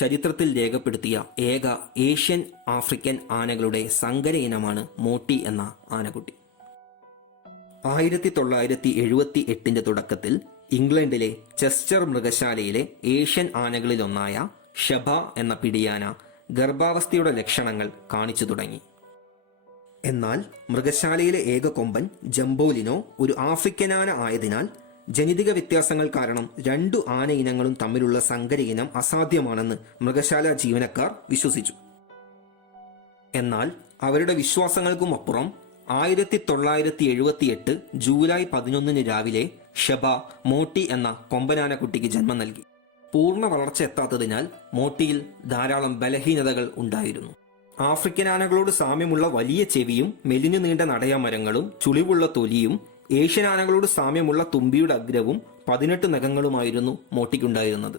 ചരിത്രത്തിൽ രേഖപ്പെടുത്തിയ ഏക ഏഷ്യൻ ആഫ്രിക്കൻ ആനകളുടെ സങ്കര ഇനമാണ് മോട്ടി എന്ന ആനക്കുട്ടി. 1978 തുടക്കത്തിൽ ഇംഗ്ലണ്ടിലെ ചെസ്റ്റർ മൃഗശാലയിലെ ഏഷ്യൻ ആനകളിലൊന്നായ ഷെബ എന്ന പിടിയാന ഗർഭാവസ്ഥയുടെ ലക്ഷണങ്ങൾ കാണിച്ചു തുടങ്ങി. എന്നാൽ മൃഗശാലയിലെ ഏക കൊമ്പൻ ജംബോലിനോ ഒരു ആഫ്രിക്കൻ ആന ആയതിനാൽ ജനിതക വ്യത്യാസങ്ങൾ കാരണം രണ്ടു ആന ഇനങ്ങളും തമ്മിലുള്ള സങ്കര ഇനം അസാധ്യമാണെന്ന് മൃഗശാല ജീവനക്കാർ വിശ്വസിച്ചു. എന്നാൽ അവരുടെ വിശ്വാസങ്ങൾക്കും അപ്പുറം 1978 ജൂലൈ 11 രാവിലെ ഷെബ മോട്ടി എന്ന കൊമ്പനാനക്കുട്ടിക്ക് ജന്മം നൽകി. പൂർണ്ണ വളർച്ച എത്താത്തതിനാൽ മോട്ടിയിൽ ധാരാളം ബലഹീനതകൾ ഉണ്ടായിരുന്നു. ആഫ്രിക്കൻ ആനകളോട് സാമ്യമുള്ള വലിയ ചെവിയും മെലിഞ്ഞു നീണ്ട നടയമരങ്ങളും ചുളിവുള്ള തൊലിയും ഏഷ്യൻ ആനകളോട് സാമ്യമുള്ള തുമ്പിയുടെ അഗ്രവും 18 നഖങ്ങളുമായിരുന്നു മോട്ടിക്കുണ്ടായിരുന്നത്.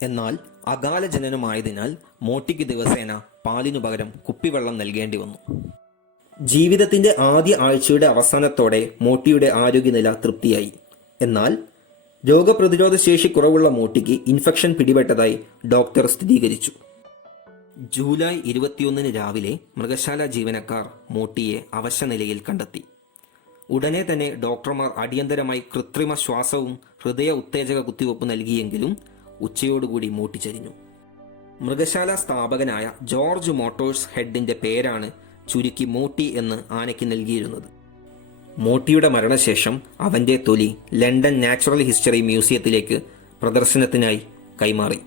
എന്നാൽ അകാല ജനനമായതിനാൽ മോട്ടിക്ക് ദിവസേന പാലിനു പകരം കുപ്പിവെള്ളം നൽകേണ്ടി വന്നു. ജീവിതത്തിന്റെ ആദ്യ ആഴ്ചയുടെ അവസാനത്തോടെ മോട്ടിയുടെ ആരോഗ്യനില തൃപ്തിയായി. എന്നാൽ രോഗപ്രതിരോധ ശേഷി കുറവുള്ള മോട്ടിക്ക് ഇൻഫെക്ഷൻ പിടിപെട്ടതായി ഡോക്ടർ സ്ഥിരീകരിച്ചു. ജൂലൈ 21 രാവിലെ മൃഗശാല ജീവനക്കാർ മോട്ടിയെ അവശനിലയിൽ കണ്ടെത്തി. ഉടനെ തന്നെ ഡോക്ടർമാർ അടിയന്തരമായി കൃത്രിമ ശ്വാസവും ഹൃദയ ഉത്തേജക കുത്തിവയ്പ് നൽകിയെങ്കിലും ഉച്ചയോടുകൂടി മോട്ടി ചരിഞ്ഞു. മൃഗശാല സ്ഥാപകനായ ജോർജ് മോട്ടോഴ്സ് ഹെഡിന്റെ പേരാണ് ചുരുക്കി മോട്ടി എന്ന് ആനയ്ക്ക് നൽകിയിരുന്നത്. മോട്ടിയുടെ മരണശേഷം അവന്റെ തൊലി ലണ്ടൻ നാച്ചുറൽ ഹിസ്റ്ററി മ്യൂസിയത്തിലേക്ക് പ്രദർശനത്തിനായി കൈമാറി.